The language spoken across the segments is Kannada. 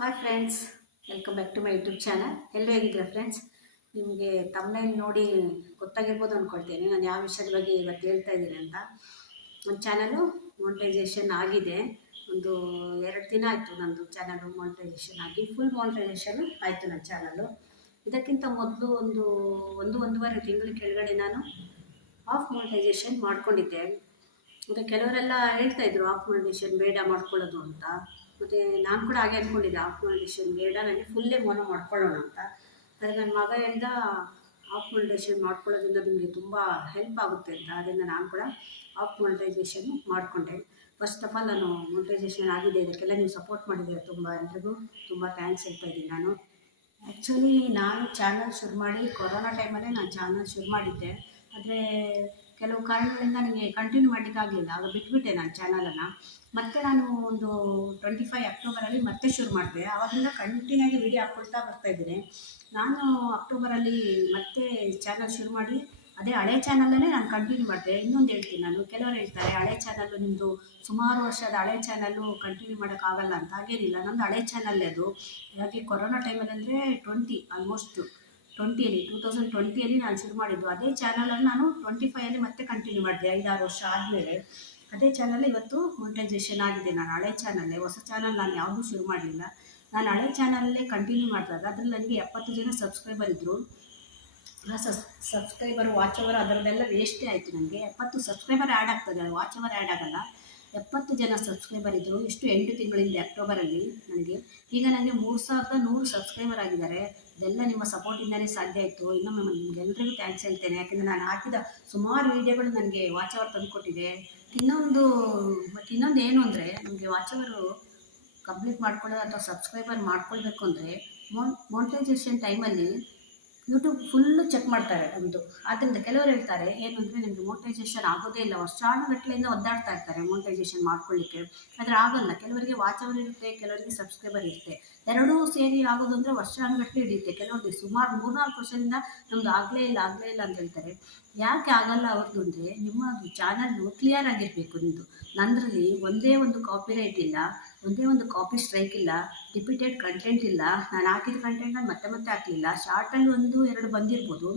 Hi friends, welcome back to my YouTube channel. ಎಲ್ಲರೂ ಹೇಗಿದ್ದೀರಾ ಫ್ರೆಂಡ್ಸ್? ನಿಮಗೆ ತಮ್ಮನೇಲಿ ನೋಡಿ ಗೊತ್ತಾಗಿರ್ಬೋದು ಅಂದ್ಕೊಳ್ತೇನೆ ನಾನು ಯಾವ ವಿಷಯದ ಬಗ್ಗೆ ಇವತ್ತು ಹೇಳ್ತಾ ಇದ್ದೀನಿ ಅಂತ. ನನ್ನ ಚಾನಲು ಮಾನಿಟೈಸೇಷನ್ ಆಗಿದೆ. ಒಂದು 2 ದಿನ ಆಯಿತು ನಂದು ಚಾನಲು ಮಾನಿಟೈಸೇಷನ್ ಆಗಿ. ಫುಲ್ ಮಾನಿಟೈಸೇಷನ್ ಆಯಿತು ನನ್ನ ಚಾನಲು. ಇದಕ್ಕಿಂತ ಮೊದಲು ಒಂದೂವರೆ ತಿಂಗಳ ಕೆಳಗಡೆ ನಾನು ಆಫ್ ಮಾನಿಟೈಸೇಷನ್ ಮಾಡ್ಕೊಂಡಿದ್ದೆ. ಮತ್ತು ಕೆಲವರೆಲ್ಲ ಹೇಳ್ತಾಯಿದ್ರು ಆಫ್ ಮಾನಿಟೈಸೇಷನ್ ಬೇಡ ಮಾಡ್ಕೊಳ್ಳೋದು ಅಂತ. ಮತ್ತು ನಾನು ಕೂಡ ಹಾಗೆ ಅಂದ್ಕೊಂಡಿದ್ದೆ, ಆಫ್ ಮಾನಿಟೈಸೇಷನ್ ಬೇಡ, ನನಗೆ ಫುಲ್ಲೇ ಮೋನೋ ಮಾಡ್ಕೊಳ್ಳೋಣ ಅಂತ. ಆದರೆ ನನ್ನ ಮಗ ಹೇಳ್ದ ಆಫ್ ಮಾನಿಟೈಸೇಷನ್ ಮಾಡ್ಕೊಳ್ಳೋದ್ರಿಂದ ನಿಮಗೆ ತುಂಬ ಹೆಲ್ಪ್ ಆಗುತ್ತೆ ಅಂತ. ಅದರಿಂದ ನಾನು ಕೂಡ ಆಫ್ ಮಾನಿಟೈಸೇಷನ್ ಮಾಡಿಕೊಂಡೆ. ಫಸ್ಟ್ ಆಫ್ ಆಲ್ ನಾನು ಮಾನಿಟೈಸೇಷನ್ ಆಗಿದೆ, ಇದಕ್ಕೆಲ್ಲ ನೀವು ಸಪೋರ್ಟ್ ಮಾಡಿದ್ದೀರ, ತುಂಬ ಎಲ್ರಿಗೂ ತುಂಬ ಥ್ಯಾಂಕ್ಸ್ ಹೇಳ್ತಾ ಇದ್ದೀನಿ ನಾನು. ಆ್ಯಕ್ಚುಲಿ ನಾನು ಚಾನಲ್ ಶುರು ಮಾಡಿ ಕೊರೋನಾ ಟೈಮಲ್ಲೇ ನಾನು ಚಾನಲ್ ಶುರು ಮಾಡಿದ್ದೆ. ಆದರೆ ಕೆಲವು ಕಾರಣಗಳಿಂದ ನನಗೆ ಕಂಟಿನ್ಯೂ ಮಾಡಲಿಕ್ಕಾಗಲಿಲ್ಲ. ಆಗ ಬಿಟ್ಬಿಟ್ಟೆ ನಾನು ಚಾನಲನ್ನು. ಮತ್ತೆ ನಾನು ಒಂದು 25 ಅಕ್ಟೋಬರಲ್ಲಿ ಮತ್ತೆ ಶುರು ಮಾಡಿದೆ. ಆವಾಗಿಂದ ಕಂಟಿನ್ಯೂ ಆಗಿ ವೀಡಿಯೋ ಹಾಕ್ಕೊಳ್ತಾ ಬರ್ತಾಯಿದ್ದೀನಿ. ನಾನು ಅಕ್ಟೋಬರಲ್ಲಿ ಮತ್ತೆ ಚಾನಲ್ ಶುರು ಮಾಡಿ ಅದೇ ಹಳೆ ಚಾನಲನ್ನೇ ನಾನು ಕಂಟಿನ್ಯೂ ಮಾಡಿದೆ. ಇನ್ನೊಂದು ಹೇಳ್ತೀನಿ ನಾನು, ಕೆಲವರು ಹೇಳ್ತಾರೆ ಹಳೆ ಚಾನಲ್ಲು ನಿಮ್ಮದು ಸುಮಾರು ವರ್ಷದ ಹಳೆ ಚಾನಲ್ಲು ಕಂಟಿನ್ಯೂ ಮಾಡೋಕ್ಕಾಗಲ್ಲ ಅಂತ. ಹಾಗೇನಿಲ್ಲ, ನಮ್ಮದು ಹಳೆ ಚಾನಲ್ಲೇ ಅದು. ಹಾಗಾಗಿ ಕೊರೋನಾ ಟೈಮಲ್ಲಿ ಅಂದರೆ ಆಲ್ಮೋಸ್ಟ್ 2020ಯಲ್ಲಿ ನಾನು ಶುರು ಮಾಡಿದ್ದು. ಅದೇ ಚಾನಲನ್ನು ನಾನು 25ಅಲ್ಲಿ ಮತ್ತೆ ಕಂಟಿನ್ಯೂ ಮಾಡಿದೆ. 5-6 ವರ್ಷ ಆದಮೇಲೆ ಅದೇ ಚಾನಲ್ ಇವತ್ತು ಮಾನಿಟೈಸೇಷನ್ ಆಗಿದೆ. ನಾನು ಹಳೆ ಚಾನಲ್ಲೇ, ಹೊಸ ಚಾನಲ್ ನಾನು ಯಾವುದೂ ಶುರು ಮಾಡಲಿಲ್ಲ. ನಾನು ಹಳೆ ಚಾನಲಲ್ಲೇ ಕಂಟಿನ್ಯೂ ಮಾಡಿದಾಗ ಅದರಲ್ಲಿ ನನಗೆ 70 ಜನ ಸಬ್ಸ್ಕ್ರೈಬರ್ ಇದ್ದರು. ಆ ಸಬ್ಸ್ಕ್ರೈಬರು, ವಾಚ್ ಅವರ್ ಅದರದ್ದೆಲ್ಲ ವೇಸ್ಟೇ ಆಯಿತು. ನನಗೆ 70 ಸಬ್ಸ್ಕ್ರೈಬರ್ ಆ್ಯಡ್ ಆಗ್ತದೆ, ವಾಚ್ ಅವರ್ ಆ್ಯಡ್ ಆಗಲ್ಲ. 70 ಜನ ಸಬ್ಸ್ಕ್ರೈಬರ್ ಇದ್ದರು. ಇಷ್ಟು 8 ತಿಂಗಳಿಂದ ಅಕ್ಟೋಬರಲ್ಲಿ ನನಗೆ. ಈಗ ನನಗೆ 3100 ಸಬ್ಸ್ಕ್ರೈಬರ್ ಆಗಿದ್ದಾರೆ. ಇದೆಲ್ಲ ನಿಮ್ಮ ಸಪೋರ್ಟಿಂದಲೇ ಸಾಧ್ಯ ಆಯಿತು. ಇನ್ನೊಮ್ಮೆ ನಿಮಗೆಲ್ಲರಿಗೂ ಥ್ಯಾಂಕ್ಸ್ ಹೇಳ್ತೇನೆ. ಯಾಕೆಂದರೆ ನಾನು ಹಾಕಿದ ಸುಮಾರು ವೀಡಿಯೋಗಳು ನನಗೆ ವಾಚ್ ಅವರ್ ತಂದುಕೊಟ್ಟಿದೆ. ಇನ್ನೊಂದು ಏನು ಅಂದರೆ, ನಮಗೆ ವಾಚ್ ಅವರು ಕಂಪ್ಲೀಟ್ ಮಾಡ್ಕೊಳ್ಳೋದು ಅಥವಾ ಸಬ್ಸ್ಕ್ರೈಬರ್ ಮಾಡ್ಕೊಳ್ಬೇಕು ಅಂದರೆ ಮಾನಿಟೈಸೇಷನ್ ಟೈಮಲ್ಲಿ ಯೂಟ್ಯೂಬ್ ಫುಲ್ಲು ಚೆಕ್ ಮಾಡ್ತಾರೆ ನಮ್ಮದು. ಆದ್ದರಿಂದ ಕೆಲವರು ಹೇಳ್ತಾರೆ ಏನು ಅಂದರೆ, ನಿಮಗೆ ಮಾನಿಟೈಸೇಷನ್ ಆಗೋದೇ ಇಲ್ಲ, ವರ್ಷಾನುಗಟ್ಟಲೆಯಿಂದ ಒದ್ದಾಡ್ತಾ ಇರ್ತಾರೆ ಮಾನಿಟೈಸೇಷನ್ ಮಾಡ್ಕೊಳ್ಳಿಕ್ಕೆ. ಆದರೆ ಆಗಲ್ಲ. ಕೆಲವರಿಗೆ ವಾಚ್ ಅವರ್ ಇರುತ್ತೆ, ಕೆಲವರಿಗೆ ಸಬ್ಸ್ಕ್ರೈಬರ್ ಇರುತ್ತೆ. ಎರಡೂ ಸೇರಿ ಆಗೋದು ಅಂದರೆ ವರ್ಷಾನುಗಟ್ಟಲೆ ಹಿಡಿಯುತ್ತೆ. ಕೆಲವರಿಗೆ ಸುಮಾರು 3-4 ವರ್ಷದಿಂದ ನಮ್ಮದು ಆಗಲೇ ಇಲ್ಲ ಅಂತ ಹೇಳ್ತಾರೆ. ಯಾಕೆ ಆಗಲ್ಲ ಅವ್ರದ್ದು ಅಂದರೆ, ನಿಮ್ಮದು ಚಾನಲ್ಲು ಕ್ಲಿಯರ್ ಆಗಿರಬೇಕು. ನಿಮ್ಮದು ನಂದರಲ್ಲಿ ಒಂದೇ ಒಂದು ಕಾಪಿರೈಟ್ ಇಲ್ಲ, ಒಂದೇ ಒಂದು ಕಾಪಿ ಸ್ಟ್ರೈಕ್ ಇಲ್ಲ, ರಿಪೀಟೆಡ್ ಕಂಟೆಂಟ್ ಇಲ್ಲ. ನಾನು ಹಾಕಿದ ಕಂಟೆಂಟನ್ನು ಮತ್ತೆ ಹಾಕಲಿಲ್ಲ. ಶಾರ್ಟಲ್ಲಿ 1-2 ಬಂದಿರ್ಬೋದು,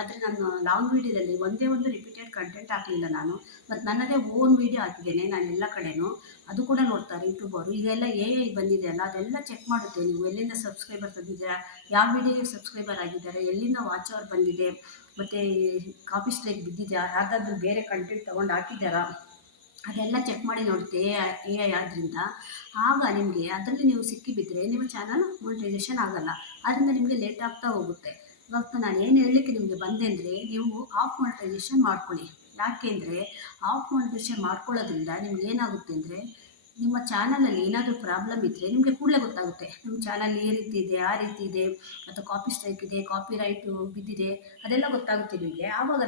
ಆದರೆ ನಾನು ಲಾಂಗ್ ವೀಡಿಯೋದಲ್ಲಿ ಒಂದೇ ಒಂದು ರಿಪೀಟೆಡ್ ಕಂಟೆಂಟ್ ಹಾಕಲಿಲ್ಲ ನಾನು. ಮತ್ತು ನನ್ನದೇ ಓನ್ ವೀಡಿಯೋ ಹಾಕಿದ್ದೇನೆ ನಾನು ಎಲ್ಲ ಕಡೆನೂ. ಅದು ಕೂಡ ನೋಡ್ತಾರೆ ಯೂಟ್ಯೂಬರು. ಈಗೆಲ್ಲ AI ಬಂದಿದೆ ಅಲ್ಲ, ಅದೆಲ್ಲ ಚೆಕ್ ಮಾಡುತ್ತೆ. ನೀವು ಎಲ್ಲಿಂದ ಸಬ್ಸ್ಕ್ರೈಬರ್ ತಂದಿದ್ದೀರಾ, ಯಾವ ವೀಡಿಯೋಗೆ ಸಬ್ಸ್ಕ್ರೈಬರ್ ಆಗಿದ್ದಾರೆ, ಎಲ್ಲಿಂದ ವಾಚ್ ಅವರ್ ಬಂದಿದೆ, ಮತ್ತು ಕಾಪಿ ಸ್ಟ್ರೈಕ್ ಬಿದ್ದಿದೆಯಾ, ಯಾರ್ದಾದ್ರೂ ಬೇರೆ ಕಂಟೆಂಟ್ ತೊಗೊಂಡು ಹಾಕಿದ್ದಾರಾ, ಅದೆಲ್ಲ ಚೆಕ್ ಮಾಡಿ ನೋಡುತ್ತೆ AI ಆದ್ದರಿಂದ. ಆಗ ನಿಮಗೆ ಅದರಲ್ಲಿ ನೀವು ಸಿಕ್ಕಿಬಿದ್ದರೆ ನಿಮ್ಮ ಚಾನಲ್ ಮಾನಿಟೈಸೇಷನ್ ಆಗಲ್ಲ. ಆದ್ದರಿಂದ ನಿಮಗೆ ಲೇಟ್ ಆಗ್ತಾ ಹೋಗುತ್ತೆ. ಇವತ್ತು ನಾನು ಏನು ಹೇಳಲಿಕ್ಕೆ ನಿಮಗೆ ಬಂದೆ ಅಂದರೆ, ನೀವು ಆಫ್ ಮಾನಿಟೈಸೇಷನ್ ಮಾಡ್ಕೊಳ್ಳಿ. ಯಾಕೆಂದರೆ ಆಫ್ ಮಾನಿಟೈಸೇಷನ್ ಮಾಡ್ಕೊಳ್ಳೋದ್ರಿಂದ ನಿಮ್ಗೆ ಏನಾಗುತ್ತೆ ಅಂದರೆ, ನಿಮ್ಮ ಚಾನಲಲ್ಲಿ ಏನಾದರೂ ಪ್ರಾಬ್ಲಮ್ ಇದ್ದರೆ ನಿಮಗೆ ಕೂಡಲೇ ಗೊತ್ತಾಗುತ್ತೆ. ನಿಮ್ಮ ಚಾನಲ್ ಈ ರೀತಿ ಇದೆ, ಆ ರೀತಿ ಇದೆ, ಅಥವಾ ಕಾಪಿ ಸ್ಟ್ರೈಕ್ ಇದೆ, ಕಾಪಿ ರೈಟು ಬಿದ್ದಿದೆ, ಅದೆಲ್ಲ ಗೊತ್ತಾಗುತ್ತೆ ನಿಮಗೆ. ಆವಾಗ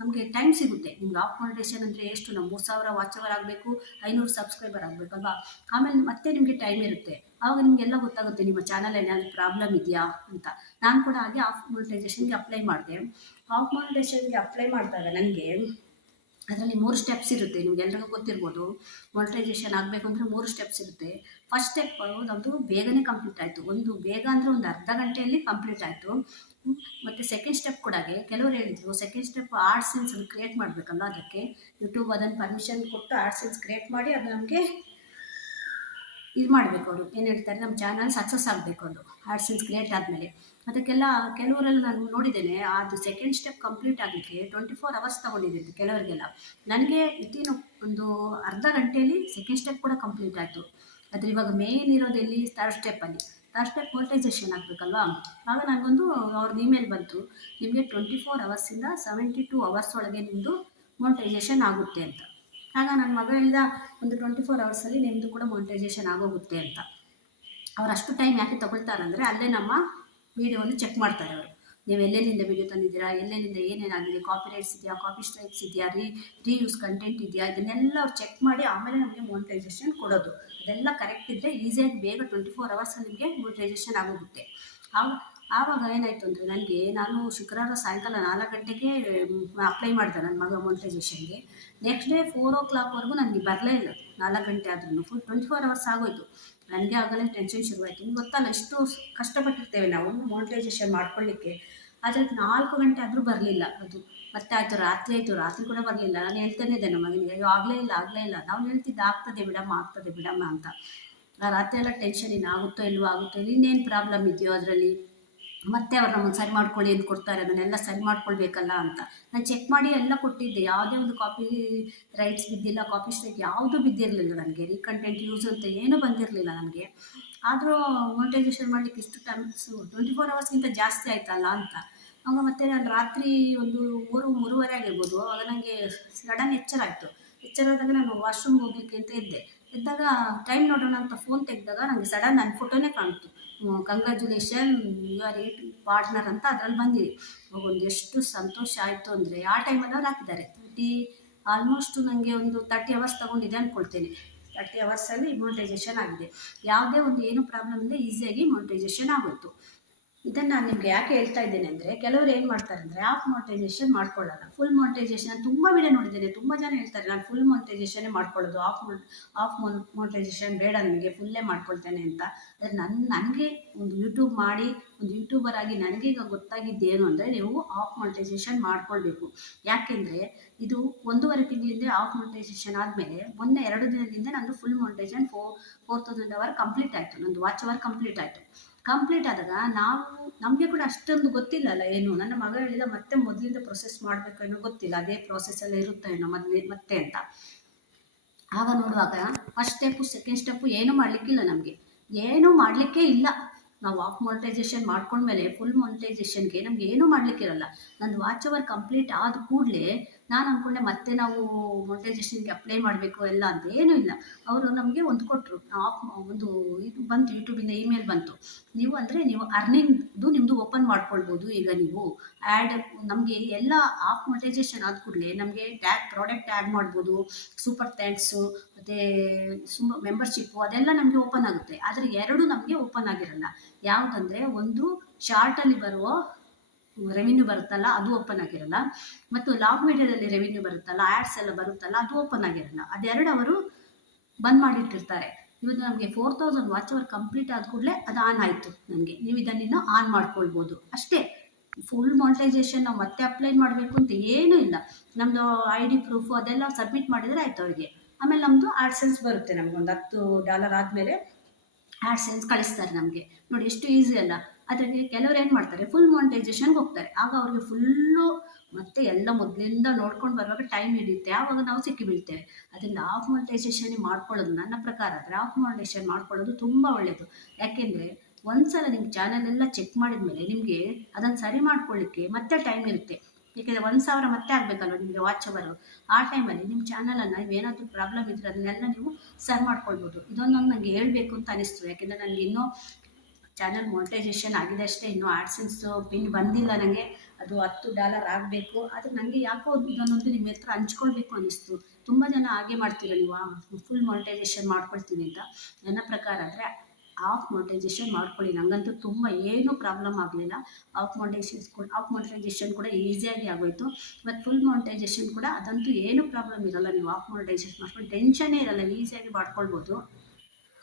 ನಮಗೆ ಟೈಮ್ ಸಿಗುತ್ತೆ. ನಿಮ್ಗೆ ಆಫ್ ಮಾನಿಟೈಸೇಷನ್ ಅಂದರೆ ಎಷ್ಟು, ನಾವು 3000 ವಾಚ್ ಅವರ್ ಆಗಬೇಕು, 500 ಸಬ್ಸ್ಕ್ರೈಬರ್ ಆಗಬೇಕಲ್ವಾ. ಆಮೇಲೆ ಮತ್ತೆ ನಿಮಗೆ ಟೈಮ್ ಇರುತ್ತೆ. ಆವಾಗ ನಿಮಗೆಲ್ಲ ಗೊತ್ತಾಗುತ್ತೆ ನಿಮ್ಮ ಚಾನಲಲ್ಲಿ ಏನಾದರೂ ಪ್ರಾಬ್ಲಮ್ ಇದೆಯಾ ಅಂತ. ನಾನು ಕೂಡ ಹಾಗೆ ಆಫ್ ಮಾನಿಟೈಸೇಷನ್ಗೆ ಅಪ್ಲೈ ಮಾಡಿದೆ. ಆಫ್ ಮಾನಿಟೈಸೇಷನ್ಗೆ ಅಪ್ಲೈ ಮಾಡಿದಾಗ ನನಗೆ ಅದರಲ್ಲಿ 3 ಸ್ಟೆಪ್ಸ್ ಇರುತ್ತೆ. ನಿಮ್ಗೆಲ್ರಿಗೂ ಗೊತ್ತಿರ್ಬೋದು, ಮಾನಿಟೈಸೇಷನ್ ಆಗಬೇಕು ಅಂದರೆ 3 ಸ್ಟೆಪ್ಸ್ ಇರುತ್ತೆ. ಫಸ್ಟ್ ಸ್ಟೆಪ್ ನಮ್ಮದು ಬೇಗನೆ ಕಂಪ್ಲೀಟ್ ಆಯಿತು. ಬೇಗ ಅಂದರೆ ಒಂದು ಅರ್ಧ ಗಂಟೆಯಲ್ಲಿ ಕಂಪ್ಲೀಟ್ ಆಯಿತು. ಮತ್ತು ಸೆಕೆಂಡ್ ಸ್ಟೆಪ್ ಕೂಡ ಕೆಲವರು ಹೇಳಿದರು, ಸೆಕೆಂಡ್ ಸ್ಟೆಪ್ ಆಡ್ಸೆನ್ಸ್ ಕ್ರಿಯೇಟ್ ಮಾಡಬೇಕಲ್ಲ, ಅದಕ್ಕೆ ಯೂಟ್ಯೂಬ್ ಅದನ್ನು ಪರ್ಮಿಷನ್ ಕೊಟ್ಟು ಆಡ್ಸೆನ್ಸ್ ಕ್ರಿಯೇಟ್ ಮಾಡಿ ಅದು ನಮಗೆ ಇದು ಮಾಡಬೇಕು. ಅವರು ಏನು ಹೇಳ್ತಾರೆ, ನಮ್ಮ ಚಾನಲ್ ಸಕ್ಸಸ್ ಆಗಬೇಕು. ಅದು ಆಡ್ಸೆನ್ಸ್ ಕ್ರಿಯೇಟ್ ಆದಮೇಲೆ ಅದಕ್ಕೆಲ್ಲ ಕೆಲವರೆಲ್ಲ ನಾನು ನೋಡಿದ್ದೇನೆ, ಅದು ಸೆಕೆಂಡ್ ಸ್ಟೆಪ್ ಕಂಪ್ಲೀಟ್ ಆಗಲಿಕ್ಕೆ 24 ಅವರ್ಸ್ ತೊಗೊಂಡಿದ್ದೆ ಕೆಲವರಿಗೆಲ್ಲ. ನನಗೆ ವಿತಿನ್ ಒಂದು ಅರ್ಧ ಗಂಟೆಯಲ್ಲಿ ಸೆಕೆಂಡ್ ಸ್ಟೆಪ್ ಕೂಡ ಕಂಪ್ಲೀಟ್ ಆಯಿತು. ಆದರೆ ಇವಾಗ ಮೇನ್ ಇರೋದೆಲ್ಲಿ, ಥರ್ಡ್ ಸ್ಟೆಪ್ಪಲ್ಲಿ. ಥರ್ಡ್ ಸ್ಟೆಪ್ ಮಾನಿಟೈಸೇಷನ್ ಆಗಬೇಕಲ್ವಾ. ಆಗ ನನಗೊಂದು ಅವ್ರದ್ದು ಇಮೇಲ್ ಬಂತು, ನಿಮಗೆ 24 ಅವರ್ಸಿಂದ 72 ಅವರ್ಸ್ ಒಳಗೆ ನಿಮ್ಮದು ಮಾನಿಟೈಸೇಷನ್ ಆಗುತ್ತೆ ಅಂತ. ಆಗ ನನ್ನ ಮಗ ಹೇಳಿದ, ಒಂದು 24 ಅವರ್ಸಲ್ಲಿ ನಿಮ್ಮದು ಕೂಡ ಮಾನಿಟೈಸೇಷನ್ ಆಗೋಗುತ್ತೆ ಅಂತ. ಅವ್ರು ಅಷ್ಟು ಟೈಮ್ ಯಾಕೆ ತೊಗೊಳ್ತಾರಂದರೆ, ಅಲ್ಲೇ ನಮ್ಮ ವೀಡಿಯೋವನ್ನು ಚೆಕ್ ಮಾಡ್ತಾರೆ ಅವರು. ನೀವು ಎಲ್ಲೆಲ್ಲಿಂದ ವೀಡಿಯೋ ತಂದಿದ್ದೀರಾ, ಎಲ್ಲೆಲ್ಲಿಂದ ಏನೇನಾಗಿದೆ, ಕಾಪಿ ರೈಟ್ಸ್ ಇದೆಯಾ, ಕಾಪಿ ಸ್ಟ್ರೈಕ್ಸ್ ಇದೆಯಾ, ರೀಯೂಸ್ ಕಂಟೆಂಟ್ ಇದೆಯಾ, ಇದನ್ನೆಲ್ಲ ಅವ್ರು ಚೆಕ್ ಮಾಡಿ ಆಮೇಲೆ ನಮಗೆ ಮಾನಿಟೈಸೇಷನ್ ಕೊಡೋದು. ಅದೆಲ್ಲ ಕರೆಕ್ಟ್ ಇದ್ದರೆ ಈಸಿಯಾಗಿ ಬೇಗ 24 ಅವರ್ಸಲ್ಲಿ ನಿಮಗೆ ಮಾನಿಟೈಸೇಷನ್ ಆಗೋಗುತ್ತೆ. ಆವಾಗ ಏನಾಯಿತು ಅಂದರೆ, ನಾನು ಶುಕ್ರವಾರ ಸಾಯಂಕಾಲ 4 ಗಂಟೆಗೆ ಅಪ್ಲೈ ಮಾಡಿದೆ ನನ್ನ ಮಗ ಮಾನಿಟೈಸೇಷನ್ಗೆ. ನೆಕ್ಸ್ಟ್ ಡೇ 4 o'clockವರೆಗೂ ನನಗೆ ಬರಲೇ ಇಲ್ಲ. 4 ಗಂಟೆ ಆದ್ರೂ ಫುಲ್ 24 ಅವರ್ಸ್ ಆಗೋಯಿತು. ನನಗೆ ಆಗಲೇ ಟೆನ್ಷನ್ ಶುರುವಾಯಿತು. ನಿಮ್ಗೆ ಗೊತ್ತಲ್ಲ ಎಷ್ಟು ಕಷ್ಟಪಟ್ಟಿರ್ತೇವೆ ನಾವು ಮಾನಿಟೈಸೇಷನ್ ಮಾಡ್ಕೊಳ್ಳಿಕ್ಕೆ. ಆದರೆ 4 ಗಂಟೆ ಆದರೂ ಬರಲಿಲ್ಲ ಅದು. ಮತ್ತೆ ಆಯಿತು, ರಾತ್ರಿ ಆಯಿತು, ರಾತ್ರಿ ಕೂಡ ಬರಲಿಲ್ಲ. ನಾನು ಹೇಳ್ತಾನೆ ಇದ್ದೆ ನಮ್ಮ ಮಗನಿಗೆ, ಅಯ್ಯೋ ಆಗಲೇ ಇಲ್ಲ ಆಗಲೇ ಇಲ್ಲ. ನಾವು ಹೇಳ್ತಿದ್ದೆ ಆಗ್ತದೆ ಬಿಡಮ್ಮ ಅಂತ. ಆ ರಾತ್ರಿ ಎಲ್ಲ ಟೆನ್ಷನ್, ಇನ್ನು ಆಗುತ್ತೋ ಇಲ್ವೋ ಆಗುತ್ತೋ ಇಲ್ಲ, ಇನ್ನೇನು ಪ್ರಾಬ್ಲಮ್ ಇದೆಯೋ ಅದರಲ್ಲಿ, ಮತ್ತೆ ಅವ್ರು ನಮ್ಮನ್ನು ಸರಿ ಮಾಡ್ಕೊಳ್ಳಿ ಅಂತ ಕೊಡ್ತಾರೆ, ಅದನ್ನೆಲ್ಲ ಸರಿ ಮಾಡ್ಕೊಳ್ಬೇಕಲ್ಲ ಅಂತ ನಾನು ಚೆಕ್ ಮಾಡಿ ಎಲ್ಲ ಕೊಟ್ಟಿದ್ದೆ. ಯಾವುದೇ ಒಂದು ಕಾಪಿ ರೈಟ್ಸ್ ಬಿದ್ದಿಲ್ಲ, ಕಾಪಿ ಸ್ಟ್ರೈಕ್ ಯಾವುದೂ ಬಿದ್ದಿರಲಿಲ್ಲ ನನಗೆ. ರೀಕಂಟೆಂಟ್ ಯೂಸ್ ಅಂತ ಏನೂ ಬಂದಿರಲಿಲ್ಲ ನನಗೆ. ಆದರೂ ಮಾನಿಟೈಸೇಷನ್ ಮಾಡಲಿಕ್ಕೆ ಇಷ್ಟು ಟೈಮ್ಸು 24 ಅವರ್ಸ್ಗಿಂತ ಜಾಸ್ತಿ ಆಯ್ತಲ್ಲ ಅಂತ. ಆವಾಗ ಮತ್ತೆ ನಾನು ರಾತ್ರಿ ಒಂದು 3-3:30 ಆಗಿರ್ಬೋದು. ಆವಾಗ ನನಗೆ ಸಡನ್ ಎಚ್ಚರ ಆಯಿತು. ಎಚ್ಚರಾದಾಗ ನಾನು ವಾಶ್ರೂಮ್ ಹೋಗ್ಲಿಕ್ಕೆ ಅಂತ ಇದ್ದೆ. ಎದ್ದಾಗ ಟೈಮ್ ನೋಡೋಣ ಅಂತ ಫೋನ್ ತೆಗೆದಾಗ ನನಗೆ ಸಡನ್ ನನ್ನ ಫೋಟೋನೇ ಕಾಣ್ತು. ಕಂಗ್ರ್ಯಾಚುಲೇಷನ್, ಯು ಆರ್ 8 ಪಾರ್ಟ್ನರ್ ಅಂತ ಅದರಲ್ಲಿ ಬಂದಿದೆ. ಒಂದು ಎಷ್ಟು ಸಂತೋಷ ಆಯಿತು ಅಂದರೆ, ಆ ಟೈಮಲ್ಲಿ ಅವ್ರು ಹಾಕಿದ್ದಾರೆ ಆಲ್ಮೋಸ್ಟ್ ನನಗೆ ಒಂದು 30 ಅವರ್ಸ್ ತೊಗೊಂಡಿದೆ ಅಂದ್ಕೊಳ್ತೇನೆ. 30 ಅವರ್ಸಲ್ಲಿ ಮಾನಿಟೈಸೇಷನ್ ಆಗಿದೆ. ಯಾವುದೇ ಒಂದು ಏನು ಪ್ರಾಬ್ಲಮ್ ಇಲ್ಲ, ಈಸಿಯಾಗಿ ಮಾನಿಟೈಸೇಷನ್ ಆಗೋಯ್ತು. ಇದನ್ನು ನಾನು ನಿಮಗೆ ಯಾಕೆ ಹೇಳ್ತಾ ಇದ್ದೇನೆ ಅಂದರೆ, ಕೆಲವರು ಏನು ಮಾಡ್ತಾರೆ ಅಂದರೆ ಆಫ್ ಮಾನಿಟೈಸೇಷನ್ ಮಾಡ್ಕೊಳ್ಳಲ್ಲ, ಫುಲ್ ಮಾನಿಟೈಸೇಷನ್. ತುಂಬ ವಿಡಿಯೋ ನೋಡಿದ್ದೇನೆ, ತುಂಬ ಜನ ಹೇಳ್ತಾರೆ ನಾನು ಫುಲ್ ಮಾನಿಟೈಸೇಷನ್ನೇ ಮಾಡ್ಕೊಳ್ಳೋದು, ಆಫ್ ಮಾನಿಟೈಸೇಷನ್ ಬೇಡ ನನಗೆ, ಫುಲ್ಲೇ ಮಾಡ್ಕೊಳ್ತೇನೆ ಅಂತ. ಆದರೆ ನನಗೆ ಒಂದು ಯೂಟ್ಯೂಬ್ ಮಾಡಿ ಒಂದು ಯೂಟ್ಯೂಬರ್ ಆಗಿ ನನಗೆ ಈಗ ಗೊತ್ತಾಗಿದ್ದೇನು ಅಂದರೆ, ನೀವು ಆಫ್ ಮಾನಿಟೈಸೇಷನ್ ಮಾಡ್ಕೊಳ್ಬೇಕು. ಯಾಕೆಂದರೆ ಇದು 1.5 ತಿಂಗಳಿಂದ ಆಫ್ ಮಾನಿಟೈಸೇಷನ್ ಆದಮೇಲೆ ಮೊನ್ನೆ 2 ದಿನದಿಂದ ನಂದು ಫುಲ್ ಮಾನಿಟೈಸೇಷನ್ 4000 ಅವರ್ ಕಂಪ್ಲೀಟ್ ಆಯಿತು. ನಂದು ವಾಚ್ ಅವರ್ ಕಂಪ್ಲೀಟ್ ಆಯಿತು. ಕಂಪ್ಲೀಟ್ ಆದಾಗ ನಮಗೆ ಕೂಡ ಅಷ್ಟೊಂದು ಗೊತ್ತಿಲ್ಲಲ್ಲ ಏನು. ನನ್ನ ಮಗ ಹೇಳಿದ ಮತ್ತೆ ಮೊದಲಿಂದ ಪ್ರೊಸೆಸ್ ಮಾಡಬೇಕು ಏನೋ ಗೊತ್ತಿಲ್ಲ, ಅದೇ ಪ್ರೊಸೆಸ್ಸೆಲ್ಲ ಇರುತ್ತೆ ಏನೋ ಮತ್ತೆ ಅಂತ. ಆಗ ನೋಡುವಾಗ ಫಸ್ಟ್ ಸ್ಟೆಪ್ಪು ಸೆಕೆಂಡ್ ಸ್ಟೆಪ್ಪು ಏನೂ ಮಾಡಲಿಕ್ಕಿಲ್ಲ, ನಮಗೆ ಏನೂ ಮಾಡಲಿಕ್ಕೇ ಇಲ್ಲ. ನಾವು ಆಫ್ ಮಾನಿಟೈಸೇಷನ್ ಮಾಡ್ಕೊಂಡ್ಮೇಲೆ ಫುಲ್ ಮಾನಿಟೈಸೇಷನ್ಗೆ ನಮ್ಗೆ ಏನೂ ಮಾಡಲಿಕ್ಕಿರಲ್ಲ. ನಂದು ವಾಚ್ ಅವರ್ ಕಂಪ್ಲೀಟ್ ಆದ ಕೂಡಲೇ ನಾನು ಅಂದ್ಕೊಂಡೆ ಮತ್ತೆ ನಾವು ಮಾನಿಟೈಸೇಷನ್ಗೆ ಅಪ್ಲೈ ಮಾಡಬೇಕು ಎಲ್ಲ ಅಂತ. ಏನೂ ಇಲ್ಲ. ಅವರು ನಮಗೆ ಒಂದು ಕೊಟ್ಟರು, ಒಂದು ಇದು ಬಂತು, ಯೂಟ್ಯೂಬಿಂದ ಇಮೇಲ್ ಬಂತು. ನೀವು ಅರ್ನಿಂಗ್ದು ನಿಮ್ಮದು ಓಪನ್ ಮಾಡ್ಕೊಳ್ಬೋದು ಈಗ. ನೀವು ಆ್ಯಡ್ ನಮಗೆ ಎಲ್ಲ ಆಫ್ ಮಾನಿಟೈಸೇಷನ್ ಆದ ಕೂಡಲೇ ನಮಗೆ ಪ್ರಾಡಕ್ಟ್ ಆ್ಯಡ್ ಮಾಡ್ಬೋದು, ಸೂಪರ್ ಥ್ಯಾಂಕ್ಸು ಮತ್ತು ಮೆಂಬರ್ಶಿಪ್ಪು ಅದೆಲ್ಲ ನಮಗೆ ಓಪನ್ ಆಗುತ್ತೆ. ಆದರೆ 2 ನಮಗೆ ಓಪನ್ ಆಗಿರಲ್ಲ. ಯಾವುದಂದರೆ, ಒಂದು ಶಾರ್ಟಲ್ಲಿ ಬರುವ ರೆವಿನ್ಯೂ ಬರುತ್ತಲ್ಲ ಅದು ಓಪನ್ ಆಗಿರಲ್ಲ, ಮತ್ತು ಲಾಗ್ ವಿಡಿಯೋದಲ್ಲಿ ರೆವಿನ್ಯೂ ಬರುತ್ತಲ್ಲ, ಆ್ಯಡ್ಸ್ ಎಲ್ಲ ಬರುತ್ತಲ್ಲ ಅದು ಓಪನ್ ಆಗಿರಲ್ಲ. ಅದೆರಡು ಅವರು ಬಂದ್ ಮಾಡಿಟ್ಟಿರ್ತಾರೆ. ಇವತ್ತು ನಮಗೆ 4000 ವಾಚ್ ಅವರ್ ಕಂಪ್ಲೀಟ್ ಆದ ಕೂಡಲೇ ಅದು ಆನ್ ಆಯಿತು ನನಗೆ. ನೀವು ಇದನ್ನು ಆನ್ ಮಾಡ್ಕೊಳ್ಬೋದು ಅಷ್ಟೇ. ಫುಲ್ ಮಾನಿಟೈಸೇಷನ್ ನಾವು ಮತ್ತೆ ಅಪ್ಲೈ ಮಾಡಬೇಕು ಅಂತ ಏನೂ ಇಲ್ಲ. ನಮ್ಮದು ID ಪ್ರೂಫು ಅದೆಲ್ಲ ಸಬ್ಮಿಟ್ ಮಾಡಿದರೆ ಆಯಿತು ಅವರಿಗೆ. ಆಮೇಲೆ ನಮ್ಮದು ಆಡ್ಸೆನ್ಸ್ ಬರುತ್ತೆ. ನಮಗೊಂದು $10 ಆದಮೇಲೆ ಆಡ್ಸೆನ್ಸ್ ಕಳಿಸ್ತಾರೆ ನಮಗೆ. ನೋಡಿ ಎಷ್ಟು ಈಸಿ ಅಲ್ಲ. ಅದಕ್ಕೆ ಕೆಲವರು ಏನು ಮಾಡ್ತಾರೆ, ಫುಲ್ ಮಾನಿಟೈಸೇಷನ್ಗೆ ಹೋಗ್ತಾರೆ. ಆಗ ಅವ್ರಿಗೆ ಫುಲ್ಲು ಮತ್ತೆ ಎಲ್ಲ ಮೊದಲಿಂದ ನೋಡ್ಕೊಂಡು ಬರುವಾಗ ಟೈಮ್ ಹಿಡಿಯುತ್ತೆ, ಆವಾಗ ನಾವು ಸಿಕ್ಕಿ ಬೀಳ್ತೇವೆ. ಅದರಿಂದ ಆಫ್ ಮಾನಿಟೈಸೇಷನ್ ಮಾಡ್ಕೊಳ್ಳೋದು ನನ್ನ ಪ್ರಕಾರ ಆದರೆ ಆಫ್ ಮಾನಿಟೈಸೇಷನ್ ಮಾಡ್ಕೊಳ್ಳೋದು ತುಂಬ ಒಳ್ಳೆಯದು. ಯಾಕೆಂದರೆ ಒಂದ್ಸಲ ನಿಮ್ಮ ಚಾನಲ್ ಎಲ್ಲ ಚೆಕ್ ಮಾಡಿದ ಮೇಲೆ ನಿಮಗೆ ಅದನ್ನು ಸರಿ ಮಾಡ್ಕೊಳ್ಳಿಕ್ಕೆ ಮತ್ತೆ ಟೈಮ್ ಇರುತ್ತೆ. ಏಕೆಂದರೆ 1000 ಮತ್ತೆ ಆಗಬೇಕಲ್ವ ನಿಮಗೆ ವಾಚ್ ಅವರು. ಆ ಟೈಮಲ್ಲಿ ನಿಮ್ಮ ಚಾನಲನ್ನು ಏನಾದರೂ ಪ್ರಾಬ್ಲಮ್ ಇದ್ದರೆ ಅದನ್ನೆಲ್ಲ ನೀವು ಸರಿ ಮಾಡ್ಕೊಳ್ಬೋದು. ಇದೊಂದೊಂದು ನನಗೆ ಹೇಳಬೇಕು ಅಂತ ಅನಿಸ್ತು. ಯಾಕೆಂದರೆ ನನಗೆ ಇನ್ನೂ ಚಾನಲ್ ಮಾನಿಟೈಸೇಷನ್ ಆಗಿದೆ ಅಷ್ಟೇ, ಇನ್ನೂ ಆಡ್ಸೆನ್ಸು ಪಿನ್ ಬಂದಿಲ್ಲ ನನಗೆ. ಅದು $10 ಆಗಬೇಕು. ಆದರೆ ನನಗೆ ಯಾಕೋ ಇದನ್ನೊಂದು ನಿಮ್ಮ ಹತ್ರ ಹಂಚ್ಕೊಳ್ಬೇಕು ಅನ್ನಿಸ್ತು. ತುಂಬ ಜನ ಹಾಗೆ ಮಾಡ್ತೀರ ನೀವು, ಫುಲ್ ಮಾನಿಟೈಸೇಷನ್ ಮಾಡ್ಕೊಳ್ತೀನಿ ಅಂತ. ನನ್ನ ಪ್ರಕಾರ ಆದರೆ ಆಫ್ ಮಾನಿಟೈಸೇಷನ್ ಮಾಡ್ಕೊಳ್ಳಿ. ನನಗಂತೂ ತುಂಬ ಏನೂ ಪ್ರಾಬ್ಲಮ್ ಆಗಲಿಲ್ಲ. ಆಫ್ ಮಾನಿಟೈಸೇಷನ್ ಕೂಡ ಈಸಿಯಾಗಿ ಆಗೋಯಿತು. ಮತ್ತು ಫುಲ್ ಮಾನಿಟೈಸೇಷನ್ ಕೂಡ ಅದಂತೂ ಏನೂ ಪ್ರಾಬ್ಲಮ್ ಇರಲ್ಲ. ನೀವು ಆಫ್ ಮಾನಿಟೈಸೇಷನ್ ಮಾಡ್ಕೊಂಡು ಟೆನ್ಷನ್ನೇ ಇರಲ್ಲ, ಈಸಿಯಾಗಿ ಮಾಡ್ಕೊಳ್ಬೋದು.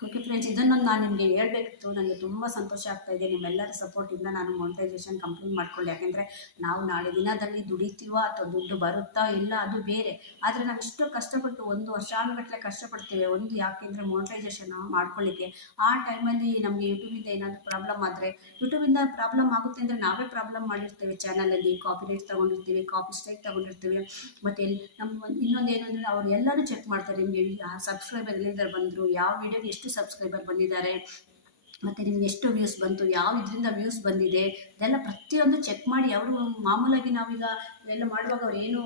ಓಕೆ ಫ್ರೆಂಡ್ಸ್, ಇದನ್ನೊಂದು ನಾನು ನಿಮಗೆ ಹೇಳಬೇಕಿತ್ತು. ನನಗೆ ತುಂಬ ಸಂತೋಷ ಆಗ್ತಾಯಿದೆ. ನಿಮ್ಮೆಲ್ಲರ ಸಪೋರ್ಟಿಂದ ನಾನು ಮಾನಿಟೈಸೇಷನ್ ಕಂಪ್ಲೀಟ್ ಮಾಡ್ಕೊಳ್ಳಿ. ಯಾಕೆಂದರೆ ನಾವು ನಾಳೆ ದಿನದಲ್ಲಿ ದುಡಿತೀವೋ ಅಥವಾ ದುಡ್ಡು ಬರುತ್ತಾ ಇಲ್ಲ ಅದು ಬೇರೆ. ಆದರೆ ನಾವು ಇಷ್ಟು ಕಷ್ಟಪಟ್ಟು 1 ವರ್ಷಾನುಗಟ್ಟಲೆ ಕಷ್ಟಪಡ್ತೀವಿ ಯಾಕೆಂದರೆ ಮಾನಿಟೈಸೇಷನ್ ಮಾಡ್ಕೊಳ್ಳಿಕ್ಕೆ. ಆ ಟೈಮಲ್ಲಿ ನಮಗೆ ಯೂಟ್ಯೂಬಿಂದ ಏನಾದರೂ ಪ್ರಾಬ್ಲಮ್ ಆದರೆ, ಯೂಟ್ಯೂಬಿಂದ ಪ್ರಾಬ್ಲಮ್ ಆಗುತ್ತೆ ಅಂದರೆ ನಾವೇ ಪ್ರಾಬ್ಲಮ್ ಮಾಡಿರ್ತೇವೆ. ಚಾನಲಲ್ಲಿ ಕಾಪಿ ರೈಟ್ ತೊಗೊಂಡಿರ್ತೀವಿ, ಕಾಪಿ ಸ್ಟ್ರೈಕ್ ತೊಗೊಂಡಿರ್ತೀವಿ. ಮತ್ತು ನಮ್ಮ ಇನ್ನೊಂದು ಏನು ಅಂದರೆ ಅವರು ಎಲ್ಲರೂ ಚೆಕ್ ಮಾಡ್ತಾರೆ. ನಿಮಗೆ ಸಬ್ಸ್ಕ್ರೈಬರ್ ಎಲ್ಲಿಂದ ಬಂದರು, ಯಾವ ವಿಡಿಯೋಗೆ ಎಷ್ಟು ಸಬ್ಸ್ಕ್ರೈಬರ್ ಬಂದಿದ್ದಾರೆ, ಮತ್ತು ನಿಮ್ಗೆ ಎಷ್ಟು ವ್ಯೂಸ್ ಬಂತು, ಯಾವ ಇದರಿಂದ ವ್ಯೂಸ್ ಬಂದಿದೆ, ಇದೆಲ್ಲ ಪ್ರತಿಯೊಂದು ಚೆಕ್ ಮಾಡಿ. ಅವರು ಮಾಮೂಲಾಗಿ ನಾವೀಗ ಎಲ್ಲ ಮಾಡುವಾಗ ಅವ್ರು ಏನು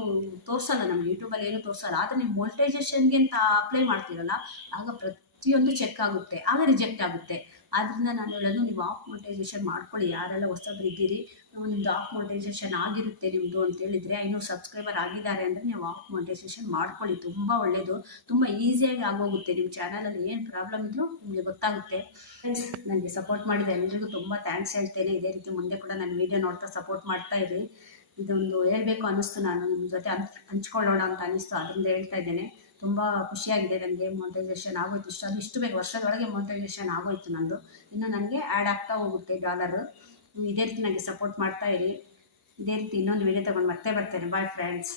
ತೋರಿಸಲ್ಲ, ನಮ್ಗೆ ಯೂಟ್ಯೂಬಲ್ಲಿ ಏನು ತೋರಿಸಲ್ಲ. ಆದರೆ ನೀವು ಮಾನಿಟೈಸೇಷನ್ಗೆ ಅಂತ ಅಪ್ಲೈ ಮಾಡ್ತೀರಲ್ಲ, ಆಗ ಪ್ರತಿಯೊಂದು ಚೆಕ್ ಆಗುತ್ತೆ, ಆಗ ರಿಜೆಕ್ಟ್ ಆಗುತ್ತೆ. ಆದ್ದರಿಂದ ನಾನು ಹೇಳೋದು, ನೀವು ಆಫ್ ಮಾನಿಟೈಸೇಷನ್ ಮಾಡ್ಕೊಳ್ಳಿ. ಯಾರೆಲ್ಲ ಹೊಸಬ್ರು ಇದ್ದೀರಿ, ನಿಮ್ಮದು ಆಫ್ ಮಾನಿಟೈಸೇಷನ್ ಆಗಿರುತ್ತೆ ನಿಮ್ಮದು ಅಂತ ಹೇಳಿದರೆ, 500 ಸಬ್ಸ್ಕ್ರೈಬರ್ ಆಗಿದ್ದಾರೆ ಅಂದರೆ ನೀವು ಆಫ್ ಮಾನಿಟೈಸೇಷನ್ ಮಾಡ್ಕೊಳ್ಳಿ. ತುಂಬ ಒಳ್ಳೆಯದು, ತುಂಬ ಈಸಿಯಾಗಿ ಆಗೋಗುತ್ತೆ. ನಿಮ್ಮ ಚಾನಲಲ್ಲಿ ಏನು ಪ್ರಾಬ್ಲಮ್ ಇದ್ದರೂ ನಿಮಗೆ ಗೊತ್ತಾಗುತ್ತೆ. ಫ್ರೆಂಡ್ಸ್, ನನಗೆ ಸಪೋರ್ಟ್ ಮಾಡಿದ ಎಲ್ಲರಿಗೂ ತುಂಬ ಥ್ಯಾಂಕ್ಸ್ ಹೇಳ್ತೇನೆ. ಇದೇ ರೀತಿ ಮುಂದೆ ಕೂಡ ನನ್ನ ವೀಡಿಯೋ ನೋಡ್ತಾ ಸಪೋರ್ಟ್ ಮಾಡ್ತಾ ಇದೊಂದು ಹೇಳಬೇಕು ಅನ್ನಿಸ್ತು. ನಾನು ನಿಮ್ಮ ಜೊತೆ ಹಂಚ್ಕೊಳ್ಳೋಣ ಅಂತ ಅನ್ನಿಸ್ತು, ಅದರಿಂದ ಹೇಳ್ತಾ ಇದ್ದೇನೆ. ತುಂಬ ಖುಷಿಯಾಗಿದೆ ನನಗೆ. ಮಾನಿಟೈಸೇಷನ್ ಆಗೋಯ್ತು, ಇಷ್ಟು ಬೇಗ ವರ್ಷದೊಳಗೆ ಮಾನಿಟೈಸೇಷನ್ ಆಗೋಯ್ತು ನಂದು. ಇನ್ನು ನನಗೆ ಆ್ಯಡ್ ಆಗ್ತಾ ಹೋಗುತ್ತೆ ಡಾಲರು. ಇದೇ ರೀತಿ ನನಗೆ ಸಪೋರ್ಟ್ ಮಾಡ್ತಾ ಇರಿ. ಇದೇ ರೀತಿ ಇನ್ನೊಂದು ವಿಡಿಯೋ ತೊಗೊಂಡು ಮತ್ತೆ ಬರ್ತೇನೆ. Bye friends.